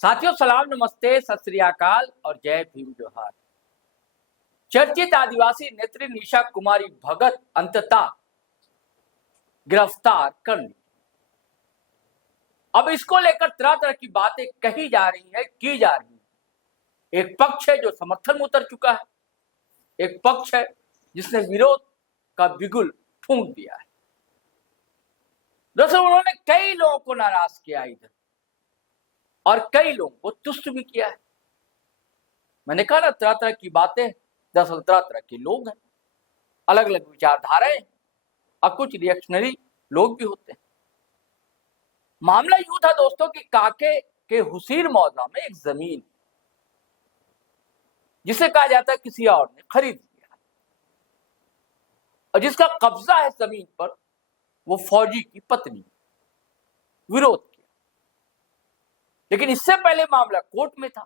साथियों सलाम, नमस्ते, सत श्री अकाल और जय भीम जोहार। चर्चित आदिवासी नेत्री निशा कुमारी भगत अंततः गिरफ्तार कर ली। अब इसको लेकर तरह तरह की बातें कही जा रही है, की जा रही है। एक पक्ष है जो समर्थन में उतर चुका है, एक पक्ष है जिसने विरोध का बिगुल फूंक दिया है। दरअसल उन्होंने कई लोगों को नाराज किया इधर और कई लोगों को तुष्ट भी किया है। मैंने कहा ना, तरह तरह की बातें, दरअसल तरह तरह के लोग हैं, अलग अलग विचारधाराएं और कुछ रिएक्शनरी लोग भी होते हैं। मामला यूं था दोस्तों कि काके के हुसीर मौजा में एक जमीन जिसे कहा जाता है किसी और ने खरीद लिया और जिसका कब्जा है जमीन पर, वो फौजी की पत्नी विरोध किया। लेकिन इससे पहले मामला कोर्ट में था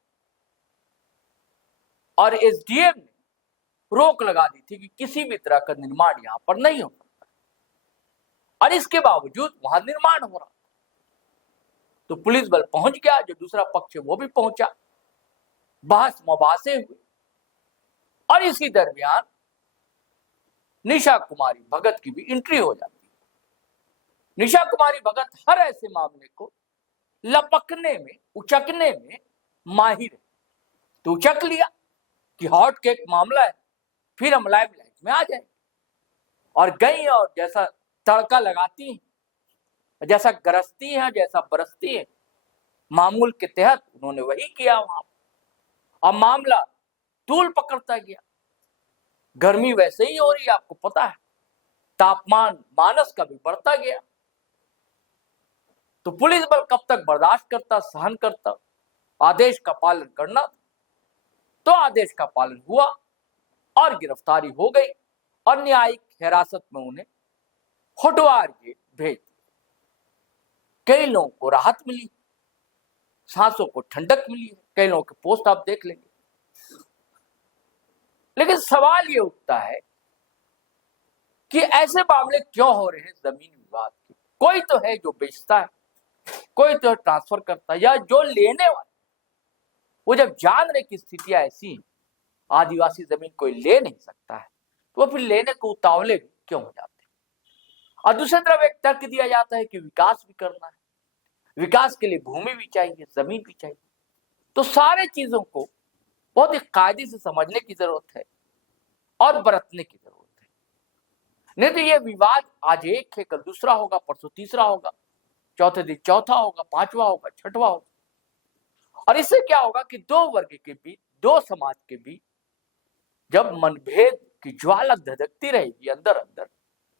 और एसडीएम ने रोक लगा दी थी कि किसी भी तरह का निर्माण यहां पर नहीं हो सकता, और इसके बावजूद वहां निर्माण हो रहा। तो पुलिस बल पहुंच गया, जो दूसरा पक्ष है वो भी पहुंचा, बहस मुबासे हुए और इसी दरमियान निशा कुमारी भगत की भी एंट्री हो जाती है। निशा कुमारी भगत हर ऐसे मामले को लपकने में, उचकने में माहिर है। तो उचक लिया कि हॉट केक मामला है, फिर हम लाइमलाइट में आ जाए, और गई और जैसा तड़का लगाती हैं, जैसा गरजती हैं, जैसा बरसती हैं, मामूल के तहत उन्होंने वही किया वहां। अब मामला तूल पकड़ता गया। गर्मी वैसे ही हो रही है, आपको पता है, तापमान मानस का भी बढ़ता गया। तो पुलिस बल कब तक बर्दाश्त करता, सहन करता? आदेश का पालन करना था। तो आदेश का पालन हुआ और गिरफ्तारी हो गई और न्यायिक हिरासत में उन्हें होटवार जेल भेज दिया। कई लोगों को राहत मिली, सांसों को ठंडक मिली है, कई लोगों के पोस्ट आप देख लेंगे। लेकिन सवाल ये उठता है कि ऐसे मामले क्यों हो रहे हैं जमीन विवाद के? कोई तो है जो बेचता है, कोई तो ट्रांसफर करता है, या जो लेने वाला, वो जब जान रहे कि स्थितियां ऐसी हैं, आदिवासी जमीन कोई ले नहीं सकता है, तो वो फिर लेने को उतावले क्यों हो जाते हैं? और दूसरी तरफ एक तर्क दिया जाता है कि विकास भी करना है, विकास के लिए भूमि भी चाहिए, जमीन भी चाहिए। तो सारे चीजों को बहुत ही कायदे से समझने की जरूरत है और बरतने की जरूरत है। नहीं तो ये विवाद आज एक है, कल दूसरा होगा, परसों तीसरा होगा, चौथे दिन चौथा होगा, पांचवा होगा, छठवा होगा। और इससे क्या होगा कि दो वर्ग के बीच, दो समाज के बीच जब मनभेद की ज्वाला धधकती रहेगी अंदर अंदर,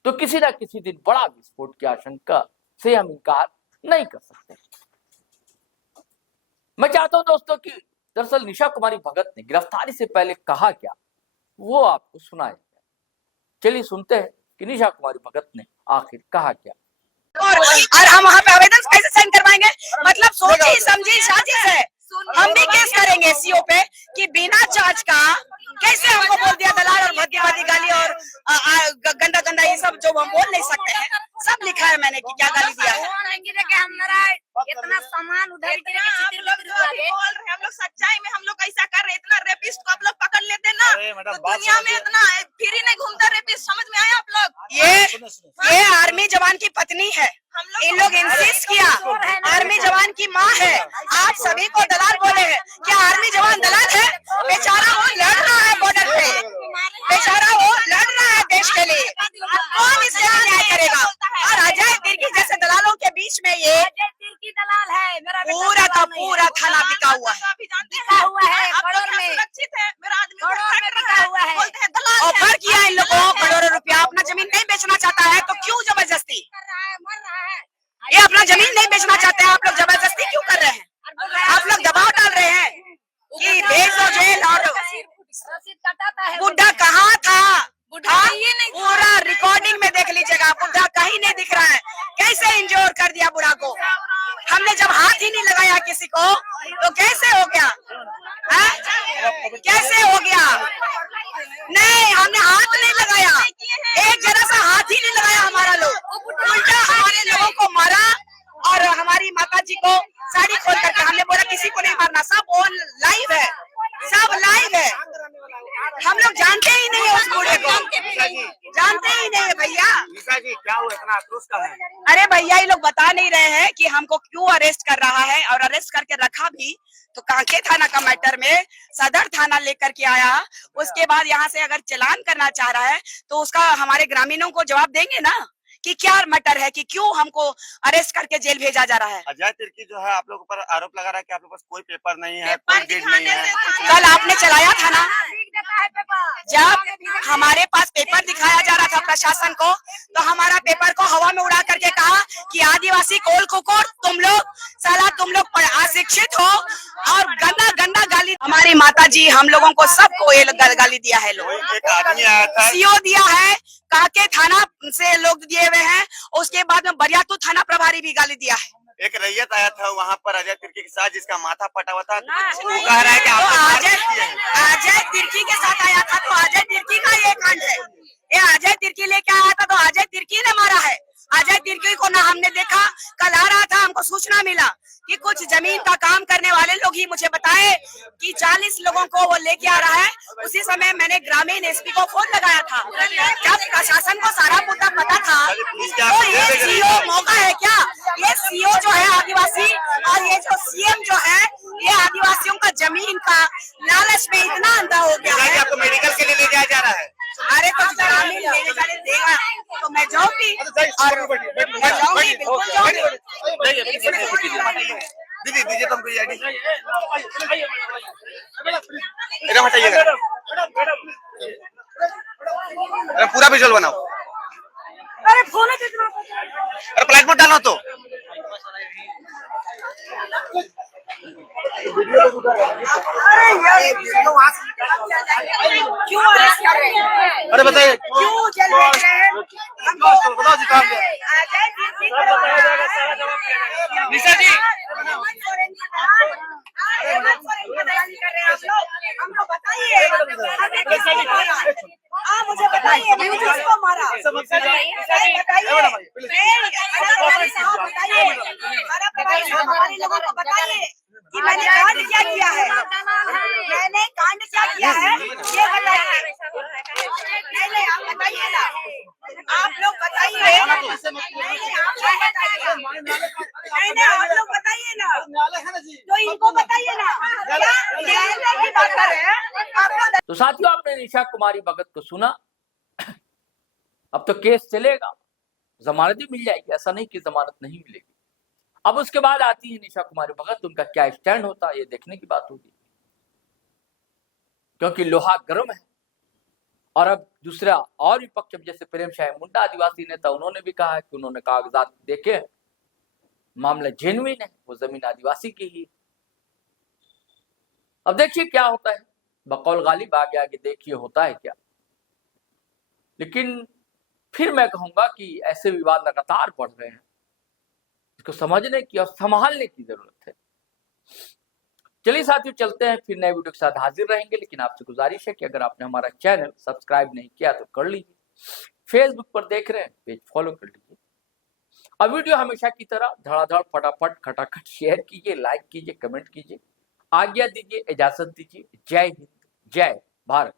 तो किसी ना किसी दिन बड़ा विस्फोट की आशंका से हम इनकार नहीं कर सकते। मैं चाहता हूं दोस्तों कि दरअसल निशा कुमारी भगत ने गिरफ्तारी से पहले कहा क्या, वो आपको सुनाया जाए। चलिए सुनते हैं कि निशा कुमारी भगत ने आखिर कहा क्या। और हम वहाँ पे आवेदन कैसे साइन करवाएंगे? मतलब सोची समझी साजिश है। हम भी केस करेंगे सीओ पे कि बिना जांच का कैसे हमको बोल दिया दलाल, और भद्दी भद्दी गाली और गंदा गंदा ये सब जो हम बोल नहीं सकते हैं, सब लिखा है मैंने कि क्या गाली दिया है। इतना सामान उधर गिरे के चित्र बोल रहे हम लोग, सच्चाई में हम लोग ऐसा कर रहे, इतना रेपिस्ट को आप लोग पकड़ लेते ना, तो दुनिया में इतना फ्री नहीं घूमता रेपिस्ट। समझ में आया आप लोग? ये आर्मी जवान की पत्नी है, इन लोग इंसिस्ट किया, आर्मी जवान की माँ है। आज सभी को दलाल बोले हैं, क्या आर्मी जवान दलाल है? बेचारा वो लड़ रहा है बॉर्डर पे, बेचारा वो लड़ रहा है देश के लिए, कौन इससे न्याय करेगा? और अजय तिर्की जैसे दलालों के बीच में ये दलाल है, पूरा का पूरा थाना बिका हुआ है, करोड़ में सुरक्षित है, मेरा आदमी बिका हुआ है, बोलते हैं दलाल है। ऑफर किया इन लोगों को करोड़ों रुपया। अपना जमीन नहीं बेचना चाहता है तो क्यों जबरदस्ती? ये अपना जमीन नहीं बेचना चाहते हैं, आप लोग जबरदस्ती क्यों कर रहे हैं? आप लोग दबाव डाल रहे हैं कि भेज दो जेल। और बुढ़ा कहाँ था? पूरा रिकॉर्डिंग में देख लीजिएगा, बुढ़ा कहीं नहीं दिख रहा है। कैसे इंजोर कर दिया बुढ़ा को? हमने जब हाथ ही नहीं लगाया किसी को तो कैसे हो गया? कैसे हो गया? नहीं, हमने हाथ नहीं लगाया, एक जरा सा हाथ ही नहीं लगाया हमारा लोग। उल्टा हमारे लोगों को मारा और हमारी माता जी को साड़ी खोल करके हमने बोला किसी को नहीं करना, सब ऑन लाइव है, सब लाइव है। हम लोग जानते ही नहीं है उस बूढ़े को, जानते ही नहीं है भैया। निशा जी क्या हुआ, इतना आक्रोश का है? अरे भैया ये लोग बता नहीं रहे हैं कि हमको क्यों अरेस्ट कर रहा है, और अरेस्ट करके रखा भी तो कांके थाना का मैटर में सदर थाना लेकर के आया। उसके बाद यहाँ से अगर चालान करना चाह रहा है तो उसका हमारे ग्रामीणों को जवाब देंगे ना कि क्या मैटर है, कि क्यों हमको अरेस्ट करके जेल भेजा जा रहा है। अजय तिर्की जो है आप लोगों पर आरोप लगा रहा है कि आप लोगों के पास कोई पेपर नहीं है, पेपर कोई लीड नहीं दिखाने है। से कल आपने चलाया था ना, जब हमारे पास पेपर दिखाया जा रहा था प्रशासन को, तो हमारा पेपर को हवा में उड़ा करके कहा कि आदिवासी कोल कुकुर, तुम लोग साला, तुम लोग अशिक्षित हो, और गंदा गंदा गाली। हमारी माता जी हम लोगों को सबको ये गाली दिया है। लोग एक आदमी आया था, सीओ दिया है, काके थाना से लोग दिए हुए हैं, उसके बाद में बरियातू थाना प्रभारी भी गाली दिया है। एक रैयत आया था वहाँ पर अजय तिर्की के साथ, जिसका माथा फटा हुआ था। वो कह रहा है कि तो आप अजय तिर्की के साथ आया था, तो अजय तिर्की का ये कांड है। ये अजय तिर्की लेके आया था तो अजय तिर्की ने मारा है। अजय तिर्की को ना हमने देखा, कल आ रहा था हमको सूचना मिला कि कुछ जमीन का काम करने वाले लोग ही मुझे बताए कि 40 लोगों को वो लेके आ रहा है। उसी समय मैंने ग्रामीण एसपी को फोन लगाया था। जब प्रशासन को सारा मुद्दा पता था, तो ये सीओ मौका है क्या? ये सीओ जो है आदिवासी, और ये जो सीएम जो है, ये आदिवासियों का जमीन का लालच में इतना अंधा हो गया है। आपको मेडिकल के लिए ले जाया जा रहा है। अरे तो ग्रामीण लेने जाने देगा तो मैं जाऊंगी, और मैं जाऊंगी, बिल्कुल जाऊंगी। दीदी दीजिए तुमको ये आईडी, एकदम हटाइएगा, अरे पूरा विजुअल बनाओ। अरे फोन है कितना, अरे फ्लाइट मोड डालो तो। क्यों अरेस्ट कर रहे हैं? अरे बताइए क्यों जेल भेज रहे हैं? बताओ जी, काम क्या? निशा जी हमको बताइए, आप मुझे बताइए, मैं किसको मारा बताइए, हमारे लोगों को बताइए कि मैंने कांड क्या किया है, मैंने कांड क्या किया है, ये बताइए। नहीं आप बताइए ना, आप लोग बताइए, आप लोग बताइए ना, तो इनको बताइए ना, क्या की बात कर रहे हैं। तो साथियों, आपने निशा कुमारी भगत को सुना। अब तो केस चलेगा, जमानत भी मिल जाएगी, ऐसा नहीं कि जमानत नहीं मिलेगी। अब उसके बाद आती है निशा कुमारी भगत, उनका क्या स्टैंड होता है ये देखने की बात होगी, क्योंकि लोहा गर्म है। और अब दूसरा और विपक्ष, जैसे प्रेम शाह मुंडा आदिवासी नेता, उन्होंने भी कहा है कि उन्होंने कागजात देखे, मामला जेन्युइन है, वो जमीन आदिवासी की ही। अब देखिए क्या होता है, बकौल गालिब आगे आगे देखिए होता है क्या। लेकिन फिर मैं कहूंगा कि ऐसे विवाद लगातार बढ़ रहे हैं, इसको समझने की और संभालने की जरूरत है। चलिए साथियों, चलते हैं, फिर नए वीडियो के साथ हाजिर रहेंगे। लेकिन आपसे गुजारिश है कि अगर आपने हमारा चैनल सब्सक्राइब नहीं किया तो कर लीजिए, फेसबुक पर देख रहे हैं पेज फॉलो कर लीजिए। अब वीडियो हमेशा की तरह धड़ाधड़ फटाफट खटाखट शेयर कीजिए, लाइक कीजिए, कमेंट कीजिए। आज्ञा दीजिए, इजाजत दीजिए। जय हिंद, जय भारत।